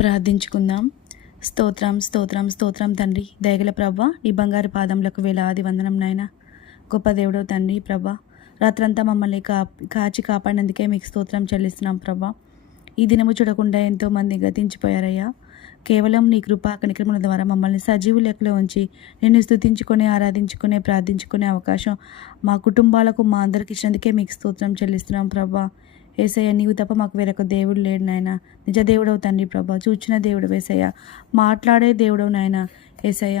ప్రార్థించుకుందాం. స్తోత్రం స్తోత్రం స్తోత్రం తండ్రి, దయగల ప్రభా, నీ బంగారు పాదములకు వేలాది వందనం నాయన. గొప్ప దేవుడో తండ్రి ప్రభా, రాత్రంతా మమ్మల్ని కాచి కాపాడినందుకే మీకు స్తోత్రం చెల్లిస్తున్నాం ప్రభా. ఈ దినము చూడకుండా ఎంతోమంది గతించిపోయారయ్యా. కేవలం నీ కృపా కనికరముల ద్వారా మమ్మల్ని సజీవు లెక్కలో ఉంచి నిన్ను స్తుతించుకునే, ఆరాధించుకునే, ప్రార్థించుకునే అవకాశం మా కుటుంబాలకు, మా అందరికి ఇచ్చినందుకే మీకు స్తోత్రం చెల్లిస్తున్నాం ప్రభా. ఏసయ్య, నీవు తప్ప మాకు వేరొక దేవుడు లేడు నాయన. నిజ దేవుడవు తండ్రి ప్రభా, చూచిన దేవుడు ఏసయ్య, మాట్లాడే దేవుడవు నాయన. ఏసయ్య,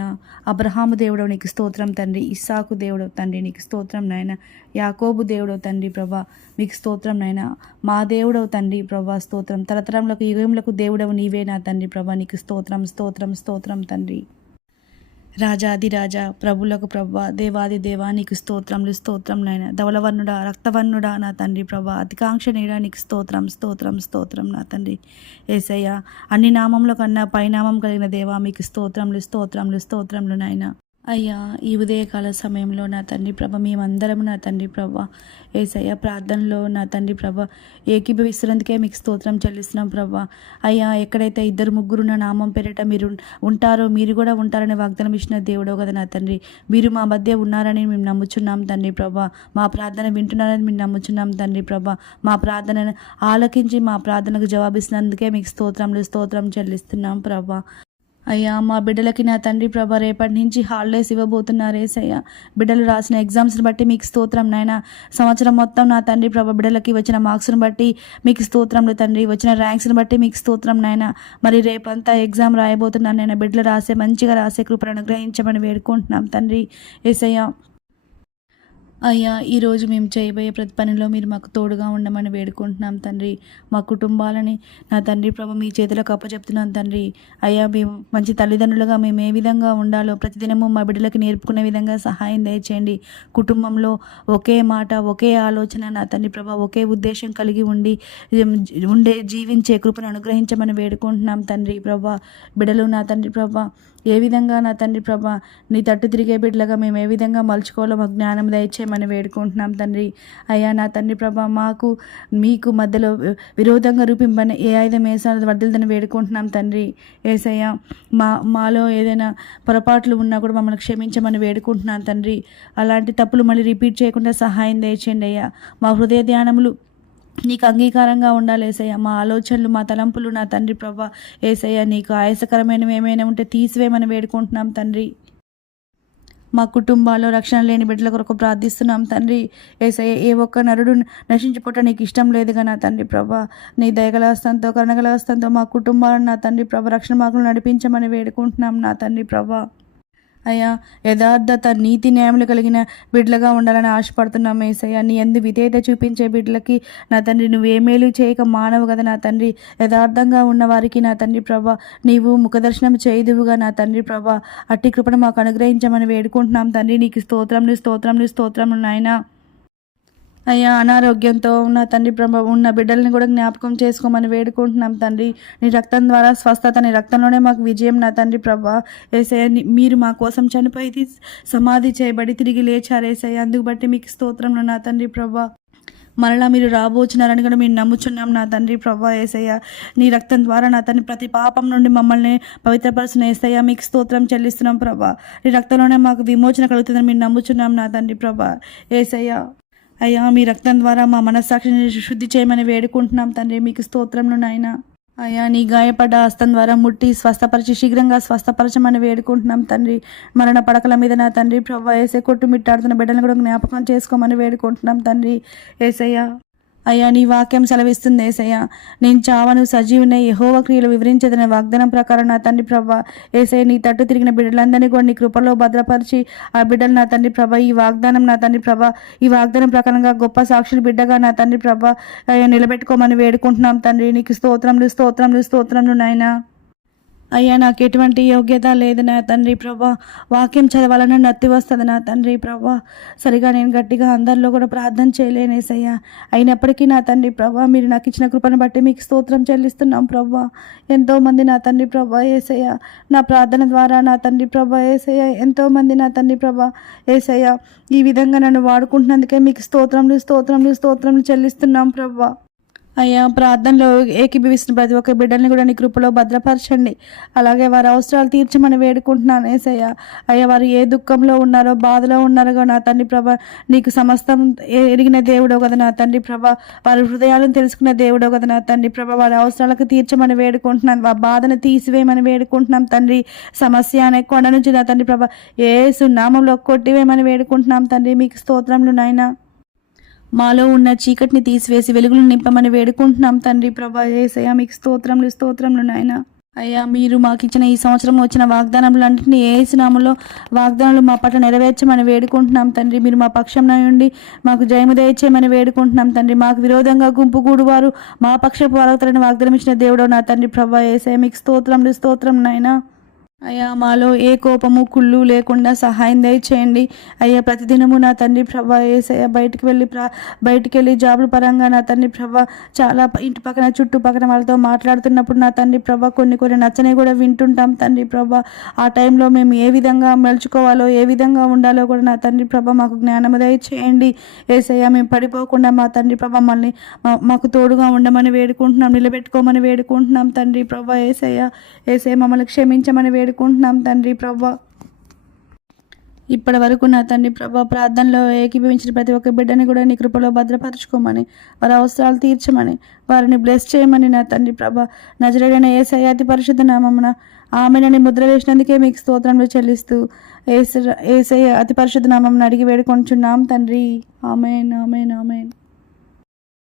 అబ్రహాము దేవుడవు నీకు స్తోత్రం తండ్రి. ఇస్సాకు దేవుడవు తండ్రి నీకు స్తోత్రం నాయన. యాకోబు దేవుడవు తండ్రి ప్రభా, మీకు స్తోత్రం నాయన. మా దేవుడవు తండ్రి ప్రభా, స్తోత్రం. తరతరములకు యుగములకు దేవుడవు నీవే నా తండ్రి ప్రభా, నీకు స్తోత్రం స్తోత్రం స్తోత్రం తండ్రి. రాజాదిరాజా, ప్రభులకు ప్రభా, దేవాది దేవా నీకు స్తోత్రములు స్తోత్రం నాయన. ధవలవర్ణుడా, రక్తవర్ణుడా నా తండ్రి ప్రభా, అతికాంక్షణీయుడా నీకు స్తోత్రం స్తోత్రం స్తోత్రం నా తండ్రి. ఏసయ్య, అన్ని నామంలో కన్నా పైనామం కలిగిన దేవా మీకు స్తోత్రములు స్తోత్రములు స్తోత్రములు నాయన. అయ్యా, ఈ ఉదయకాల సమయంలో నా తండ్రి ప్రభ, మేమందరము నా తండ్రి ప్రభ ఏసయ్య ప్రార్థనలో నా తండ్రి ప్రభ ఏకీభవిస్తున్నందుకే మీకు స్తోత్రం చెల్లిస్తున్నాం ప్రభ. అయ్యా, ఎక్కడైతే ఇద్దరు ముగ్గురు నా నామం పేరిట మీరు ఉంటారో మీరు కూడా ఉంటారని వాగ్దానం ఇచ్చిన దేవుడో కదా నా తండ్రి. మీరు మా మధ్య ఉన్నారని మేము నమ్ముచున్నాం తండ్రి ప్రభ. మా ప్రార్థన వింటున్నారని మేము నమ్ముచున్నాం తండ్రి ప్రభ. మా ప్రార్థనను ఆలకించి మా ప్రార్థనకు జవాబిస్తున్నందుకే మీకు స్తోత్రం చెల్లిస్తున్నాం ప్రభ. అయ్యా, మా బిడ్డలకి నా తండ్రి ప్రభ రేపటి నుంచి హాలిడేస్ ఇవ్వబోతున్నారు ఏసయ్య. బిడ్డలు రాసిన ఎగ్జామ్స్ని బట్టి మీకు స్తోత్రం నాయన. సంవత్సరం మొత్తం నా తండ్రి ప్రభ బిడ్డలకి వచ్చిన మార్క్స్ని బట్టి మీకు స్తోత్రంలో తండ్రి, వచ్చిన ర్యాంక్స్ని బట్టి మీకు స్తోత్రం నాయన. మరి రేపంతా ఎగ్జామ్ రాయబోతున్నాను నేను. బిడ్డలు మంచిగా రాసే కృపను అనుగ్రహించమని వేడుకుంటున్నాం తండ్రి ఏసయ్య. అయ్యా, ఈరోజు మేము చేయబోయే ప్రతి పనిలో మీరు మాకు తోడుగా ఉండమని వేడుకుంటున్నాం తండ్రి. మా కుటుంబాలని నా తండ్రి ప్రభు మీ చేతులకు అప్పచెప్తున్నాం తండ్రి. అయ్యా, మేము మంచి తల్లిదండ్రులుగా మేము ఏ విధంగా ఉండాలో ప్రతిదినము మా బిడ్డలకి నేర్పుకునే విధంగా సహాయం దయచేయండి. కుటుంబంలో ఒకే మాట, ఒకే ఆలోచన నా తండ్రి ప్రభు, ఒకే ఉద్దేశం కలిగి జీవించే కృపను అనుగ్రహించమని వేడుకుంటున్నాం తండ్రి ప్రభు. బిడ్డలు నా తండ్రి ప్రభు ఏ విధంగా నా తండ్రి ప్రభా నీ తట్టు తిరిగే బిడ్డలుగా మేము ఏ విధంగా మలుచుకోవాలో మాకు జ్ఞానం దయచేయమని వేడుకుంటున్నాం తండ్రి. అయ్యా, నా తండ్రి ప్రభా మాకు మీకు మధ్యలో విరోధంగా రూపింపని ఏ ఆయుధం వేసాలో వర్దిల్దని వేడుకుంటున్నాం తండ్రి. ఏసయ్య, మాలో ఏదైనా పొరపాట్లు ఉన్నా కూడా మమ్మల్ని క్షమించమని వేడుకుంటున్నాను తండ్రి. అలాంటి తప్పులు మళ్ళీ రిపీట్ చేయకుండా సహాయం దయచేయండి అయ్యా. మా హృదయ ధ్యానములు నీకు అంగీకారంగా ఉండాలి ఏసయ్య. మా ఆలోచనలు, మా తలంపులు నా తండ్రి ప్రభా ఏసయ్య నీకు ఆయాసకరమైనవి ఏమైనా ఉంటే తీసివేయమని వేడుకుంటున్నాం తండ్రి. మా కుటుంబాల్లో రక్షణ లేని బిడ్డల కొరకు ప్రార్థిస్తున్నాం తండ్రి. ఏసయ్య, ఏ ఒక్క నరుడు నశించిపోవటం నీకు ఇష్టం లేదుగా నా తండ్రి ప్రభా. నీ దయగల హస్తంతో, కరుణగల హస్తంతో మా కుటుంబాలను నా తండ్రి ప్రభా రక్షణ మార్గంలో నడిపించమని వేడుకుంటున్నాం నా తండ్రి ప్రభా. అయ్యా, యథార్థత, నీతి న్యాయములు కలిగిన బిడ్డలుగా ఉండాలని ఆశపడుతున్నాం ఏసయ్య. నీ యందు విధేయత చూపించే బిడ్డలకి నా తండ్రి నువ్వే మేలు చేయక మానవు కదా నా తండ్రి. యథార్థంగా ఉన్న వారికి నా తండ్రి ప్రభా నీవు ముఖదర్శనం చేయుదువుగా నా తండ్రి ప్రభా. అట్టి కృపను మాకు అనుగ్రహించమని వేడుకుంటున్నాం తండ్రి. నీకు స్తోత్రములు నాయనా. అయ్యా, అనారోగ్యంతో ఉన్న తండ్రి ప్రభ ఉన్న బిడ్డల్ని కూడా జ్ఞాపకం చేసుకోమని వేడుకుంటున్నాం తండ్రి. నీ రక్తం ద్వారా స్వస్థత, నీ రక్తంలోనే మాకు విజయం నా తండ్రి ప్రభ. ఏసయ్య, మీరు మా కోసం చనిపోయి సమాధి చేయబడి తిరిగి లేచారు ఏసయ్య. అందుకు బట్టి మీకు స్తోత్రంలో నా తండ్రి ప్రభ. మరలా మీరు రాబోచున్నారని కూడా మేము నమ్ముచున్నాం నా తండ్రి ప్రభా ఏసయ్య. నీ రక్తం ద్వారా నా తండ్రి ప్రతి పాపం నుండి మమ్మల్ని పవిత్రపరుచిన ఏసయ్య మీకు స్తోత్రం చెల్లిస్తున్నాం ప్రభా. నీ రక్తంలోనే మాకు విమోచన కలుగుతుందని మేము నమ్ముచున్నాం నా తండ్రి ప్రభా ఏసయ్య. అయ్యా, మీ రక్తం ద్వారా మా మనస్సాక్షిని శుద్ధి చేయమని వేడుకుంటున్నాం తండ్రి. మీకు స్తోత్రంలో నాయన. అయ్యా, నీ గాయపడ్డ హస్తం ద్వారా ముట్టి స్వస్థపరిచి శీఘ్రంగా స్వస్థపరచమని వేడుకుంటున్నాం తండ్రి. మరణ పడకల మీద నా తండ్రి ప్రభా ఏసే కొట్టుమిట్టాడుతున్న బిడ్డలను కూడా జ్ఞాపకం చేసుకోమని వేడుకుంటున్నాం తండ్రి ఏసయ్య. అయ్యా, నీ వాక్యం సెలవిస్తుంది ఏసయ్య, నేను చావను సజీవునే యెహోవా క్రియలు వివరించేదనే వాగ్దానం ప్రకారం నా తండ్రి ప్రభా ఏసయ్య నీ తట్టు తిరిగిన బిడ్డలందరినీ కూడా నీ కృపలో భద్రపరిచి ఆ బిడ్డలు నా తండ్రి ప్రభా ఈ వాగ్దానం ప్రకారంగా గొప్ప సాక్షులు బిడ్డగా నా తండ్రి ప్రభా నిలబెట్టుకోమని వేడుకుంటున్నాం తండ్రి. నీకు స్తోత్రములు నాయనా. అయ్యా, నాకు ఎటువంటి యోగ్యత లేదు నా తండ్రి ప్రభా. వాక్యం చదవాలని నత్తి వస్తుంది నా తండ్రి ప్రభా. సరిగా నేను గట్టిగా అందరిలో కూడా ప్రార్థన చేయలేనేసయ్యా. అయినప్పటికీ నా తండ్రి ప్రభా మీరు నాకు ఇచ్చిన కృపను బట్టి మీకు స్తోత్రం చెల్లిస్తున్నాం ప్రభా. ఎంతోమంది నా తండ్రి ప్రభా ఏసయ్య నా ప్రార్థన ద్వారా నా తండ్రి ప్రభా ఏసయ్య ఎంతోమంది నా తండ్రి ప్రభా ఏసయ్య ఈ విధంగా నన్ను వాడుకుంటున్నందుకే మీకు స్తోత్రములు చెల్లిస్తున్నాం ప్రభా. అయ్యా ప్రార్థనలో ఏకీభవిస్తున్న ప్రతి ఒక్క బిడ్డల్ని కూడా నీ కృపలో భద్రపరచండి. అలాగే వారి అవసరాలు తీర్చమని వేడుకుంటున్నాను యేసయ్య. అయ్యా వారు ఏ దుఃఖంలో ఉన్నారో బాధలో ఉన్నారో నా తండ్రి ప్రభ నీకు సమస్తం ఎరిగిన దేవుడో కదా నా తండ్రి ప్రభ. వారి హృదయాలను తెలుసుకున్న దేవుడో కదా నా తండ్రి ప్రభ. వారి అవసరాలకు తీర్చమని వేడుకుంటున్నాను. ఆ బాధను తీసివేయమని వేడుకుంటున్నాం తండ్రి. సమస్య అనే కొండ నుంచి నా తండ్రి ప్రభ యేసు నామంలో కొట్టివేయమని వేడుకుంటున్నాం తండ్రి. మీకు స్తోత్రములు నాయనా. మాలో ఉన్న చీకటిని తీసివేసి వెలుగులు నింపమని వేడుకుంటున్నాం తండ్రి ప్రభా. యేసయ్య మీకు స్తోత్రములు నాయన. అయ్యా మీరు మాకు ఇచ్చిన ఈ సంవత్సరం వచ్చిన వాగ్దానములన్నింటినీ యేసు నామములో వాగ్దానాలు మా పట్ల నెరవేర్చమని వేడుకుంటున్నాం తండ్రి. మీరు మా పక్షం నుండి మాకు జయము దయచేయమని వేడుకుంటున్నాం తండ్రి. మాకు విరోధంగా గుంపుగూడు వారు మా పక్షపు వారవుతారని వాగ్దానం ఇచ్చిన దేవుడో నా తండ్రి ప్రభా. యేసయ్య మీకు స్తోత్రం నాయన. అయ్యా మాలో ఏ కోపము కుళ్ళు లేకుండా సహాయం దయచేయండి. అయ్యా ప్రతిదినము నా తండ్రి ప్రభా యేసయ్య బయటికి వెళ్ళి జాబుల పరంగా నా తండ్రి ప్రభా చాలా ఇంటి పక్కన చుట్టుపక్కన వాళ్ళతో మాట్లాడుతున్నప్పుడు నా తండ్రి ప్రభా కొన్ని నచ్చనే కూడా వింటుంటాం తండ్రి ప్రభా. ఆ టైంలో మేము ఏ విధంగా మెలుచుకోవాలో ఏ విధంగా ఉండాలో కూడా నా తండ్రి ప్రభా మాకు జ్ఞానము దయచేయండి. యేసయ్య మేము పడిపోకుండా మా తండ్రి ప్రభా మమ్మల్ని మాకు తోడుగా ఉండమని వేడుకుంటున్నాం. నిలబెట్టుకోమని వేడుకుంటున్నాం తండ్రి ప్రభా. యేసయ్య మమ్మల్ని క్షమించమని వేడుకుంటున్నాం తండ్రి ప్రభా. ఇప్పటి వరకు నా తండ్రి ప్రభా ప్రార్థనలో ఏకీభవించిన ప్రతి ఒక్క బిడ్డని కూడా నీ కృపలో భద్రపరచుకోమని, వారి అవసరాలు తీర్చమని, వారిని బ్లెస్ చేయమని నా తండ్రి ప్రభా నజరేయుడైన యేసయ్య అతి పరిశుద్ధ నామమున ఆమెనని ముద్ర వేసినందుకే మీకు స్తోత్రములు చెల్లిస్తూ యేసయ్య అతి పరిశుద్ధ నామమున అడిగి వేడుకొంచున్నాం తండ్రి. ఆమేన్.